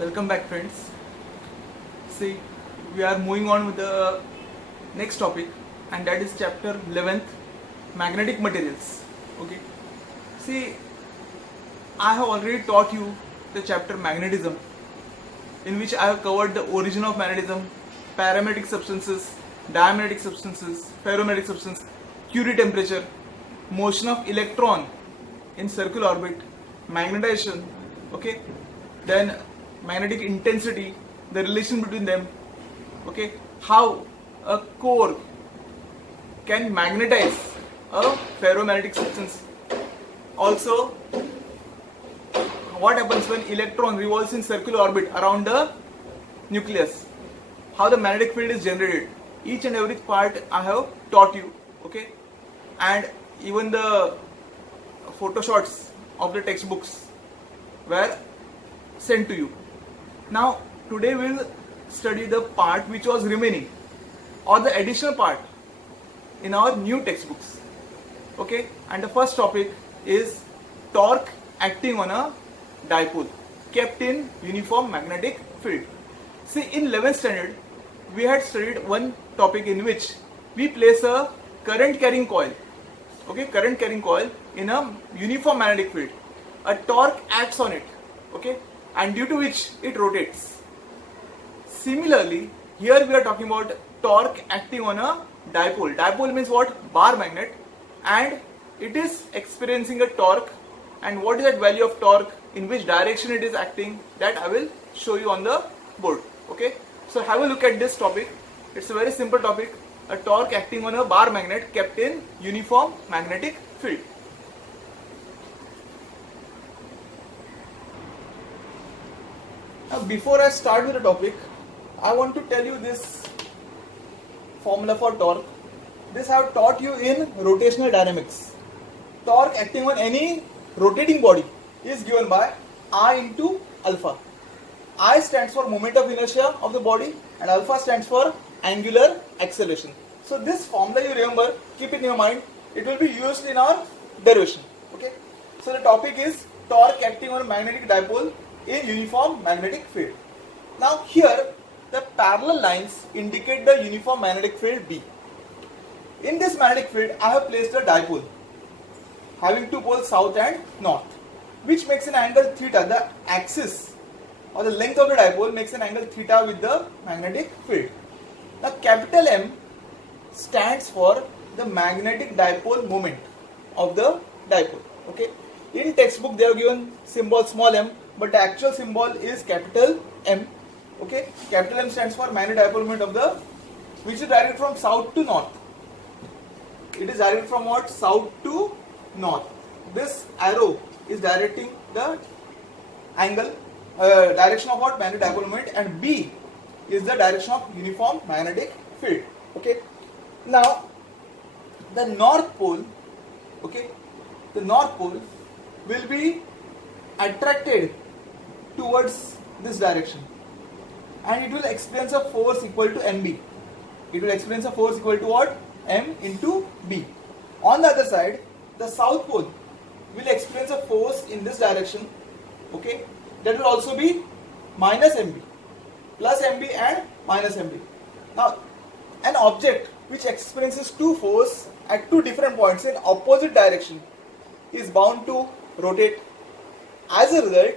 Welcome back, friends. See, we are moving on with the next topic, and that is chapter 11th, magnetic materials. Okay. See, I have already taught you the chapter magnetism, in which I have covered the origin of magnetism, paramagnetic substances, diamagnetic substances, ferromagnetic substances, Curie temperature, motion of electron in circular orbit, magnetization, okay, then magnetic intensity, the relation between them, okay, how a core can magnetize a ferromagnetic substance. Also, what happens when electron revolves in circular orbit around the nucleus, how the magnetic field is generated. Each and every part I have taught you, okay, and even the photo shots of the textbooks were sent to you. Now today we will study the part which was remaining, or the additional part in our new textbooks, okay. And the first topic is torque acting on a dipole kept in uniform magnetic field. See, in 11th standard we had studied one topic in which we place a current carrying coil, okay, current carrying coil in a uniform magnetic field. A torque acts on it, okay, and due to which it rotates. Similarly, here we are talking about torque acting on a dipole. Dipole means what? Bar magnet, and it is experiencing a torque. And what is that value of torque, in which direction it is acting, that I will show you on the board, okay. So have a look at this topic. It's a very simple topic. A torque acting on a bar magnet kept in uniform magnetic field. Now before I start with the topic, I want to tell you this formula for torque. This I have taught you in rotational dynamics. Torque acting on any rotating body is given by I into alpha. I stands for moment of inertia of the body, and alpha stands for angular acceleration. So this formula, you remember, keep it in your mind. It will be used in our derivation. Okay. So the topic is torque acting on a magnetic dipole in uniform magnetic field. Now here the parallel lines indicate the uniform magnetic field B. In this magnetic field I have placed a dipole having two poles, south and north, which makes an angle theta. The axis or the length of the dipole makes an angle theta with the magnetic field. Now capital M stands for the magnetic dipole moment of the dipole. Okay. In textbook they have given symbol small m, but the actual symbol is capital M. Okay. Capital M stands for magnetic dipole moment of the, which is directed from south to north. It is directed from what? South to north. This arrow is directing the angle, direction of what? Magnetic dipole moment, and B is the direction of uniform magnetic field. Okay. Now the north pole, okay, the north pole will be attracted towards this direction, and it will experience a force equal to MB. It will experience a force equal to what? M into B. On the other side, the south pole will experience a force in this direction, okay, that will also be minus MB, plus MB and minus MB. Now an object which experiences two force at two different points in opposite direction is bound to rotate. As a result,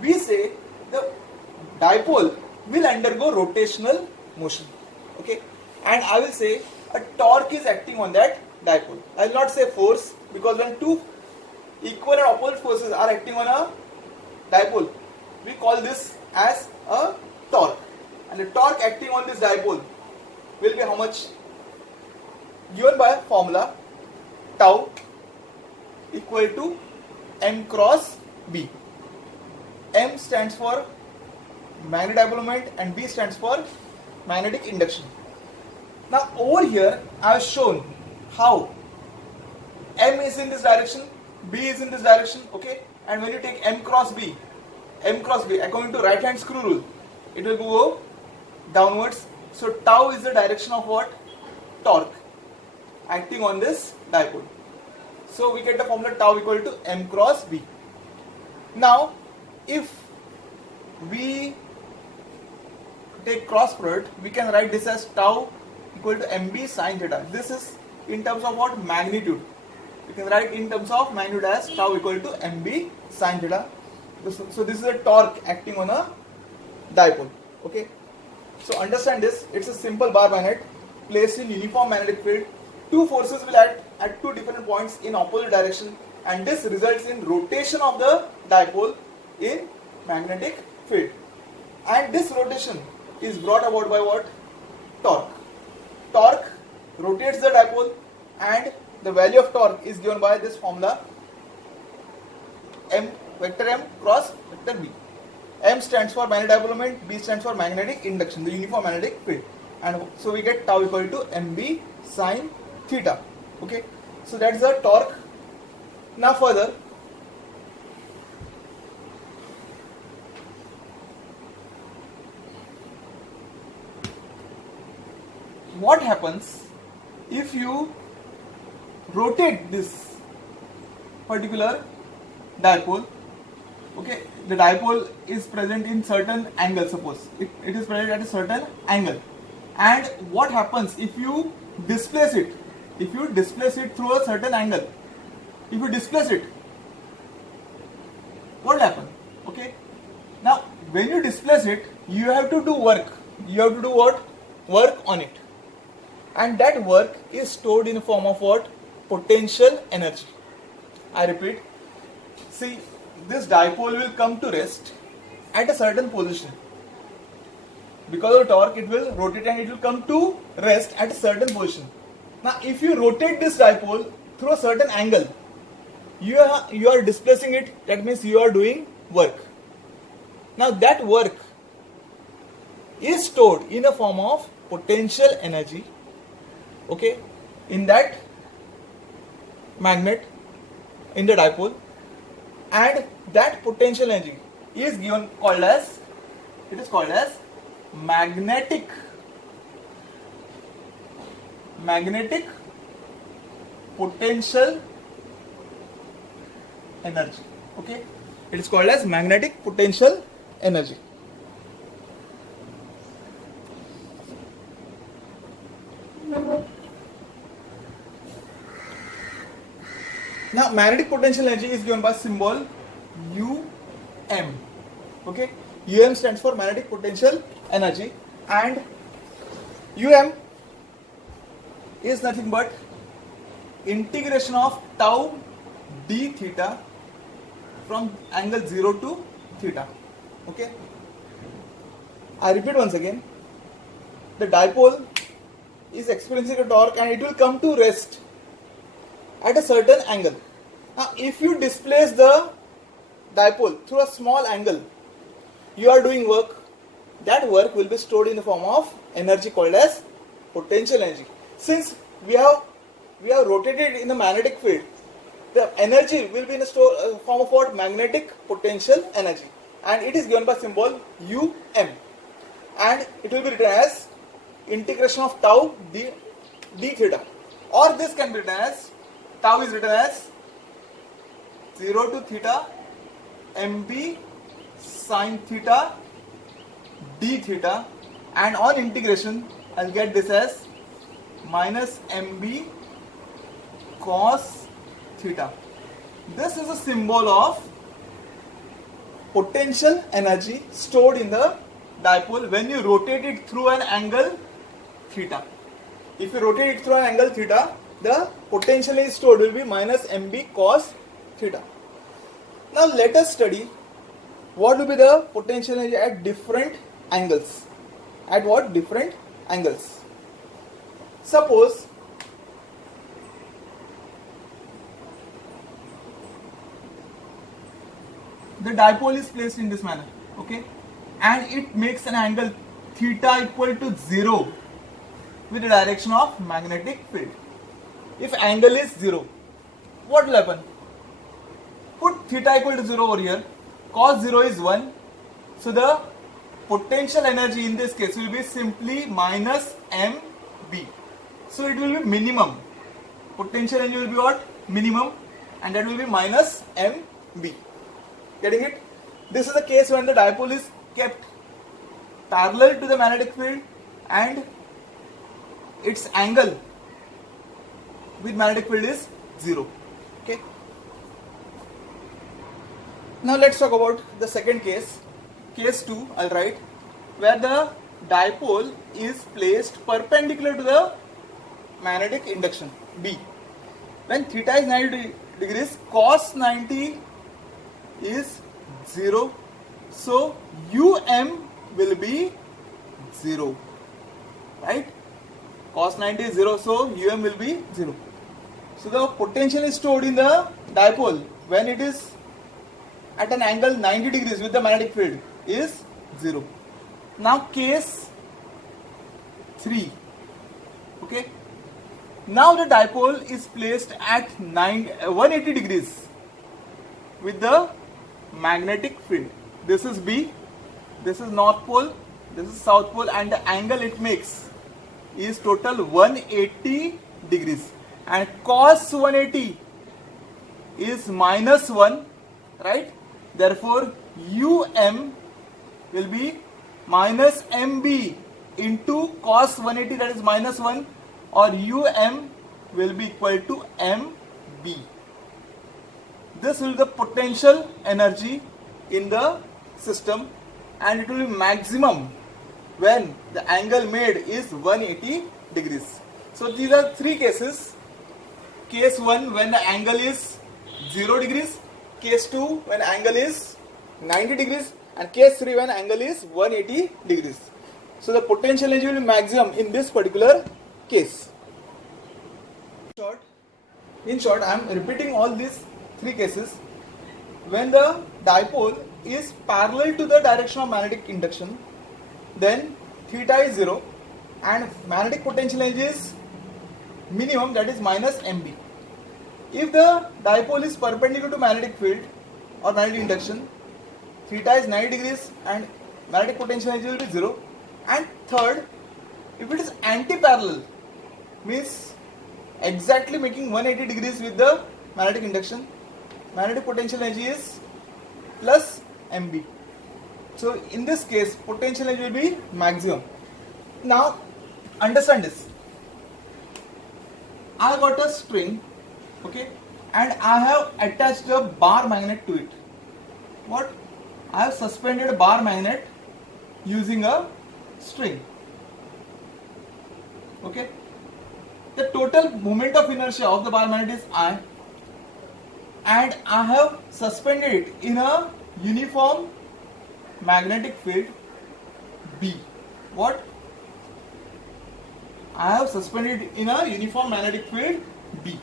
we say the dipole will undergo rotational motion, okay, and I will say a torque is acting on that dipole. I will not say force, because when two equal and opposite forces are acting on a dipole, we call this as a torque. And the torque acting on this dipole will be how much? Given by formula tau equal to M cross B. M stands for magnetic dipole moment and B stands for magnetic induction. Now over here I have shown how M is in this direction, B is in this direction, okay, and when you take M cross B according to right hand screw rule, it will go downwards. So tau is the direction of what? Torque acting on this dipole. So we get the formula tau equal to M cross B. Now if we take cross product, we can write this as tau equal to mb sine theta. This is in terms of what? Magnitude. We can write in terms of magnitude as tau equal to mb sine theta. So this is a torque acting on a dipole. Okay. So understand this. It's a simple bar magnet placed in uniform magnetic field. Two forces will act at two different points in opposite direction, and this results in rotation of the dipole in magnetic field. And this rotation is brought about by what? Torque. Torque rotates the dipole, and the value of torque is given by this formula, m vector m cross vector b. M stands for magnetic dipole moment, B stands for magnetic induction, the uniform magnetic field. And so we get tau equal to mb sine theta. Okay, so that's the torque. Now further, what happens if you rotate this particular dipole? Okay, the dipole is present in certain angle, suppose it is present at a certain angle, and what happens if you displace it? If you displace it through a certain angle, if you displace it, what will happen? Okay, now when you displace it, you have to do work. You have to do what? Work on it, and that work is stored in the form of what? Potential energy. I repeat, see, this dipole will come to rest at a certain position. Because of torque, it will rotate and it will come to rest at a certain position. Now, if you rotate this dipole through a certain angle, you are displacing it. That means you are doing work. Now, that work is stored in a form of potential energy. Okay, in that magnet, in the dipole, and that potential energy is called as magnetic potential energy. Okay, it is called as magnetic potential energy. Now, magnetic potential energy is given by symbol UM. Okay, UM stands for magnetic potential energy, and UM is nothing but integration of tau d theta from angle 0 to theta. Okay, I repeat once again, the dipole is experiencing a torque and it will come to rest at a certain angle. Now, if you displace the dipole through a small angle, you are doing work. That work will be stored in the form of energy called as potential energy. Since we have rotated in the magnetic field, the energy will be in a form of what? Magnetic potential energy, and it is given by symbol UM, and it will be written as integration of tau d theta, or this can be written as tau is written as 0 to theta mb sine theta d theta, and on integration I'll get this as minus mb cos theta. This is a symbol of potential energy stored in the dipole when you rotate it through an angle theta. If you rotate it through an angle theta, the potential energy stored will be minus mb cos theta. Now let us study what will be the potential energy at different angles. At what? Different angles. Suppose the dipole is placed in this manner, okay, and it makes an angle theta equal to 0 with the direction of magnetic field. If angle is 0, what will happen? Put theta equal to 0 over here, cos 0 is 1, so the potential energy in this case will be simply minus mb. So it will be minimum. Potential energy will be what? Minimum, and that will be minus mb. Getting it? This is the case when the dipole is kept parallel to the magnetic field and its angle with magnetic field is 0. Okay. Now let's talk about the second case. Case 2, I'll write, where the dipole is placed perpendicular to the magnetic induction B. When theta is 90 degrees, cos 90 is 0. So UM will be 0. Right? Cos 90 is 0, so UM will be 0. So the potential is stored in the dipole when it is at an angle 90 degrees with the magnetic field is 0. Now case 3. Okay. Now the dipole is placed at 180 degrees with the magnetic field. This is B, this is north pole, this is south pole, and the angle it makes is total 180 degrees, and cos 180 is -1, right? Therefore UM will be minus MB into cos 180, that is -1, or UM will be equal to MB. This will be the potential energy in the system, and it will be maximum when the angle made is 180 degrees. So these are three cases. Case 1 when the angle is 0 degrees, case 2 when angle is 90 degrees, and case 3 when angle is 180 degrees. So the potential energy will be maximum in this particular case. In short, I am repeating all these three cases. When the dipole is parallel to the direction of magnetic induction, then theta is 0 and magnetic potential energy is minimum, that is minus MB. If the dipole is perpendicular to magnetic field or magnetic induction, theta is 90 degrees and magnetic potential energy will be 0. And third, if it is anti-parallel, means exactly making 180 degrees with the magnetic induction, magnetic potential energy is plus MB. So in this case, potential energy will be maximum. Now understand this. I got a string, okay, and I have attached a bar magnet to it. What? I have suspended a bar magnet using a string. Okay. The total moment of inertia of the bar magnet is I, and I have suspended it in a uniform magnetic field B. What? I have suspended it in a uniform magnetic field B.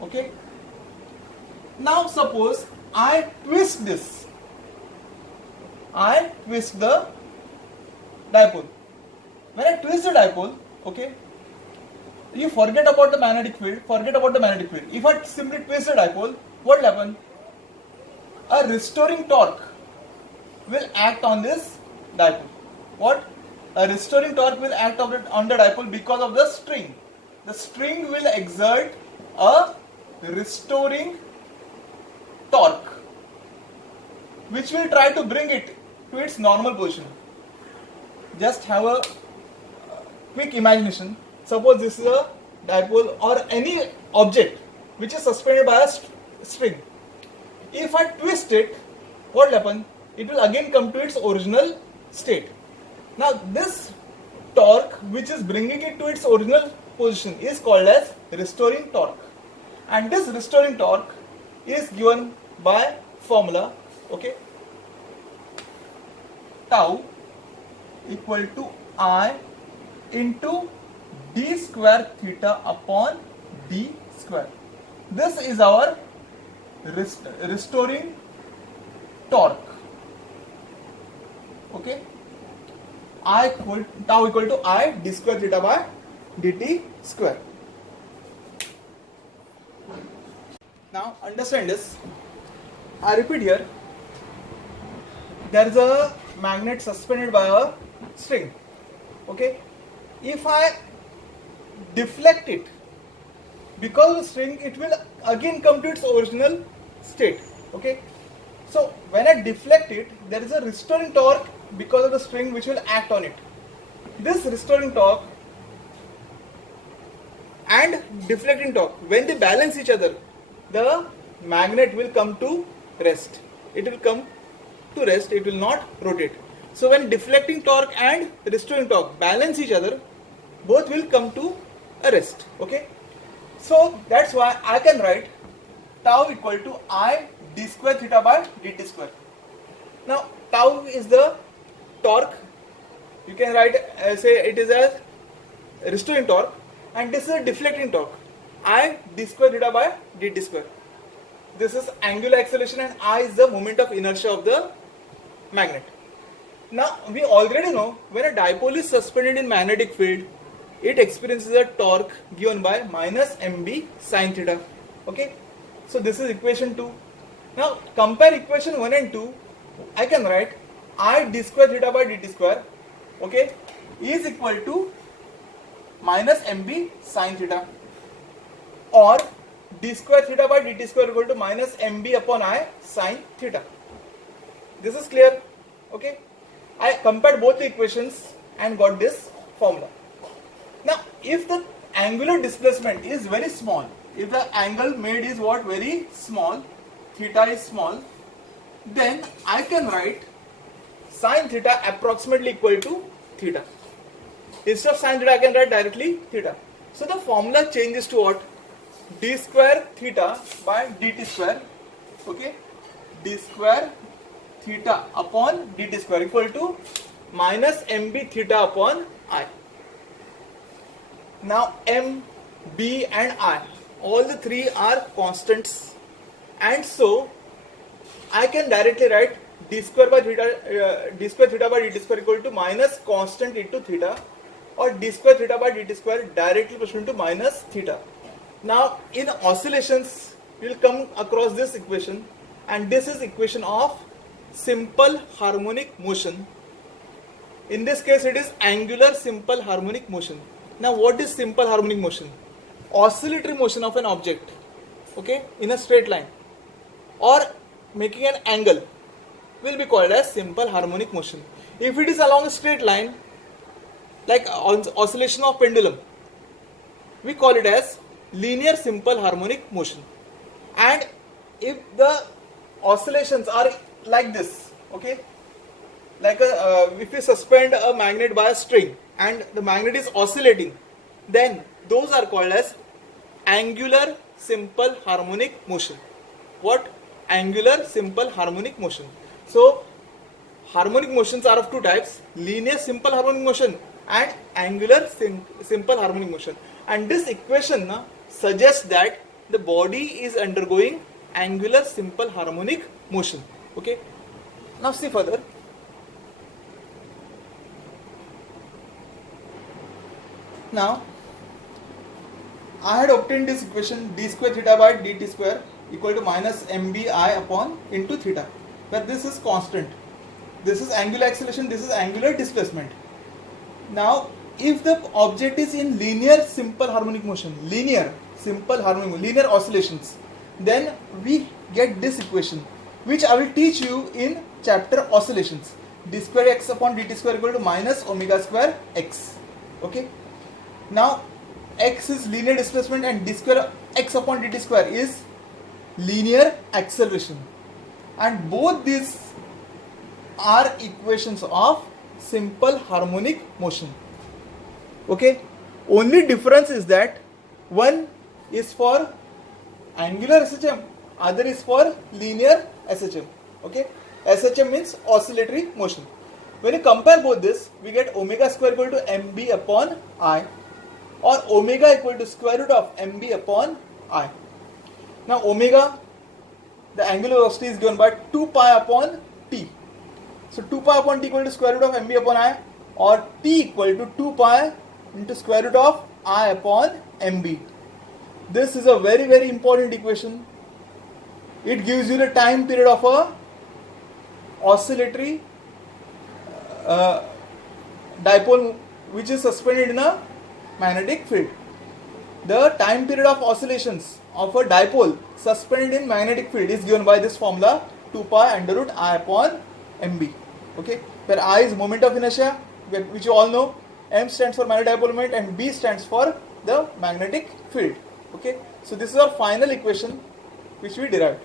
Okay. Now suppose I twist this. I twist the dipole. When I twist the dipole, okay, you forget about the magnetic field, If I simply twist the dipole, what will happen? A restoring torque will act on this dipole. What? A restoring torque will act on the dipole because of the string. The string will exert a restoring torque, which will try to bring it to its normal position. Just have a quick imagination. Suppose this is a dipole or any object which is suspended by a string. If I twist it, what will happen? It will again come to its original state. Now this torque which is bringing it to its original position is called as restoring torque, and this restoring torque is given by formula, okay, tau equal to I into d square theta upon d square. This is our restoring torque. Okay, tau equal to I d square theta by dt square. Now understand this. I repeat here. There is a magnet suspended by a string. Okay, if I deflect it, because of the string, it will again come to its original state. Okay, So when I deflect it, there is a restoring torque because of the string which will act on it. This restoring torque and deflecting torque, when they balance each other, the magnet will come to rest. It will come to rest, it will not rotate. So when deflecting torque and restoring torque balance each other, both will come to a rest. Okay. So that's why I can write tau equal to I d square theta by dt square. Now tau is the torque. You can write say it is a restoring torque, and this is a deflecting torque, I d square theta by dt square. This is angular acceleration and I is the moment of inertia of the magnet. Now we already know when a dipole is suspended in magnetic field, it experiences a torque given by minus mb sine theta. Okay, so this is equation 2. Now compare equation 1 and 2. I can write I d square theta by dt square, okay, is equal to minus mb sine theta, or d square theta by dt square equal to minus mb upon I sine theta. This is clear. Okay, I compared both the equations and got this formula. Now if the angular displacement is very small, if the angle made is what, very small, theta is small, then I can write sine theta approximately equal to theta. Instead of sine theta I can write directly theta. So the formula changes to what? D square theta by dt square, okay, d square theta upon dt square equal to minus mb theta upon I. Now m, b and I, all the three are constants, and so I can directly write d square by theta, d square theta by dt square equal to minus constant into theta, or d square theta by dt square directly proportional to minus theta. Now in oscillations you will come across this equation, and this is equation of simple harmonic motion. In this case it is angular simple harmonic motion. Now what is simple harmonic motion? Oscillatory motion of an object, okay, in a straight line or making an angle will be called as simple harmonic motion. If it is along a straight line, like oscillation of pendulum, we call it as linear simple harmonic motion. And if the oscillations are like this, okay, like if we suspend a magnet by a string and the magnet is oscillating, then those are called as angular simple harmonic motion. What? Angular simple harmonic motion. So harmonic motions are of two types: linear simple harmonic motion and angular simple harmonic motion. And this equation suggests that the body is undergoing angular simple harmonic motion. Okay. Now see further. Now I had obtained this equation d square theta by dt square equal to minus mbi upon into theta, where this is constant, this is angular acceleration, this is angular displacement. Now if the object is in linear simple harmonic motion, linear simple harmonic, linear oscillations, then we get this equation, which I will teach you in chapter oscillations. D square x upon dt square equal to minus omega square x. Okay. Now x is linear displacement and d square x upon dt square is linear acceleration, and both these are equations of simple harmonic motion. Okay, only difference is that one is for angular SHM, other is for linear SHM. Okay, SHM means oscillatory motion. When you compare both this, we get omega square equal to mb upon I, or omega equal to square root of mb upon I. Now omega, the angular velocity is given by 2 pi upon t. So 2 pi upon t equal to square root of mb upon I, or t equal to 2 pi into square root of I upon mb. This is a very, very important equation. It gives you the time period of a oscillatory dipole which is suspended in a magnetic field. The time period of oscillations of a dipole suspended in magnetic field is given by this formula 2 pi under root I upon mb. Okay, where I is moment of inertia, which you all know, m stands for magnetodipole moment, and b stands for the magnetic field. Okay, so this is our final equation which we derived.